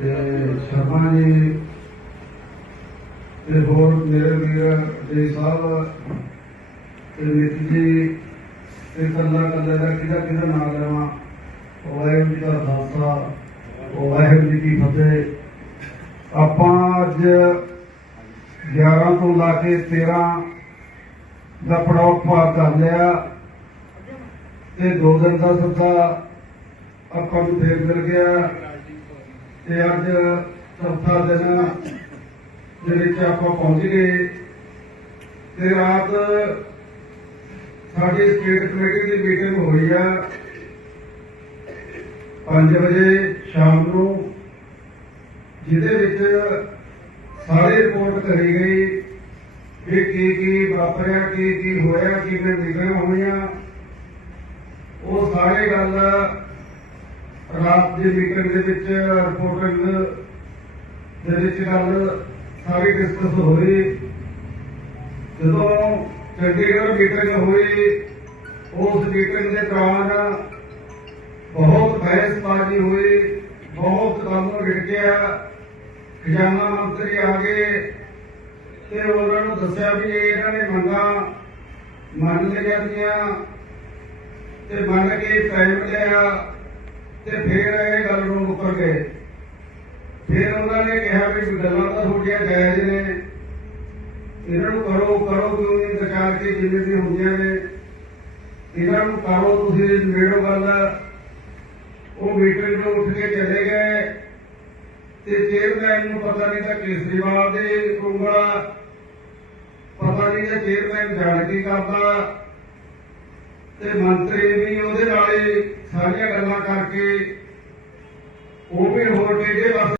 ਤੇ ਸ਼ਰਮਾ ਜੀ ਤੇ ਹੋਰ ਮੇਰੇ ਵੀਰ ਜੀ ਸਾਹਿਬ ਤੇ ਨਿਤ ਜੀ ਤੇ ਕੱਲਾ ਕੱਲਾ ਦਾ ਕਿਹਦਾ ਕਿਹਦਾ ਨਾਮ ਲਵਾਂ? ਵਾਹਿਗੁਰੂ ਜੀ ਦਾ ਖਾਲਸਾ, ਵਾਹਿਗੁਰੂ ਜੀ ਕੀ ਫਤਿਹ। ਆਪਾਂ ਅੱਜ 11 ਤੋਂ ਲਾ ਕੇ 13 ਦਾ ਪੜਾਅ ਪਾਰ ਕਰ ਲਿਆ। ਤੇ ਦੋ ਦਿਨ ਦਾ ਸੱਦਾ ਆਪਾਂ ਨੂੰ ਫੇਰ ਮਿਲ ਗਿਆ। ਤੇ ਅੱਜ ਚੌਥਾ ਦਿਨ ਦੇ ਵਿੱਚ ਆਪਾਂ ਪਹੁੰਚ ਗਏ ਤੇ ਰਾਤ ਸਾਡੀ ਸਟੇਟ ਕਮੇਟੀ ਦੀ ਮੀਟਿੰਗ ਹੋਈ ਆ 5 ਵਜੇ ਸ਼ਾਮ ਨੂੰ, ਜਿਹਦੇ ਵਿੱਚ ਸਾਰੇ ਰਿਪੋਰਟ ਕਰੀ ਗਈ ਵੀ ਕੀ ਕੀ ਵਾਪਰਿਆ, ਕੀ ਕੀ ਹੋਇਆ, ਕਿਵੇਂ ਮੀਟਿੰਗਾਂ ਹੋਈਆਂ। ਉਹ ਸਾਰੇ ਗੱਲ ਰਾਤ ਦੀ ਮੀਟਿੰਗ ਦੇ ਵਿੱਚ ਰਿਪੋਰਟਿੰਗ ਦੇ ਵਿੱਚ ਗੱਲ ਸਾਰੀ ਡਿਸਕਸ ਹੋਈ। ਜਦੋਂ ਚੰਡੀਗੜ੍ਹ ਮੀਟਿੰਗ ਹੋਈ, ਉਸ ਮੀਟਿੰਗ ਦੇ ਦੌਰਾਨ ਬਹੁਤ ਬਹਿਸਬਾਜ਼ੀ ਹੋਈ, ਬਹੁਤ ਕੰਮ ਰਿੜਕਿਆ। ਖਜ਼ਾਨਾ ਮੰਤਰੀ ਆ ਗਏ ਤੇ ਉਹਨਾਂ ਨੂੰ ਦੱਸਿਆ ਵੀ ਇਹਨਾਂ ਨੇ ਮੰਗਾਂ ਮੰਨ ਲਿਆ ਦੀਆਂ ਤੇ ਮੰਨ ਕੇ ਟਾਈਮ ਲਿਆ। ਤੇ ਫਿਰ ਇਹ ਗੱਲ ਨੂੰ ਮੁੱਕਰ ਗਏ। ਫਿਰ ਉਹਨਾਂ ਨੇ ਕਿਹਾ ਵੀ ਗੱਲਾਂ ਤਾਂ ਤੁਹਾਡੀਆਂ ਜਾਇਜ਼ ਨੇ। ਇਹਨਾਂ ਨੂੰ ਕਰੋ ਕਰੋ ਕਿਉਂ ਨਹੀਂ? ਵਿਚਾਰ ਕੇ ਜਿਵੇਂ ਵੀ ਹੁੰਦੀਆਂ ਨੇ। ਇਹਨਾਂ ਨੂੰ ਕਰੋ ਤੁਸੀਂ ਮੇੜੋ ਗੱਲ ਉਹ ਮੀਟਿੰਗ ਤੋਂ ਉੱਠ ਕੇ ਚਲੇ ਗਏ। ਤੇ ਚੇਅਰਮੈਨ ਨੂੰ ਪਤਾ ਨਹੀਂ ਤਾਂ ਕੇਸਰੀਵਾਲ ਦੇ ਉਂਗਲਾ। ਪਤਾ ਨਹੀਂ ਤਾਂ ਚੇਅਰਮੈਨ ਜਾਣ ਕੀ ਕਰਦਾ। ਤੇ ਮੰਤਰੀ ਵੀ ਉਹਦੇ ਨਾਲ ਹੀ ਸਾਰੀਆਂ ਗੱਲਾਂ ਕਰਕੇ ਉਹ ਵੀ ਹੋਰ ਟੇਢੇ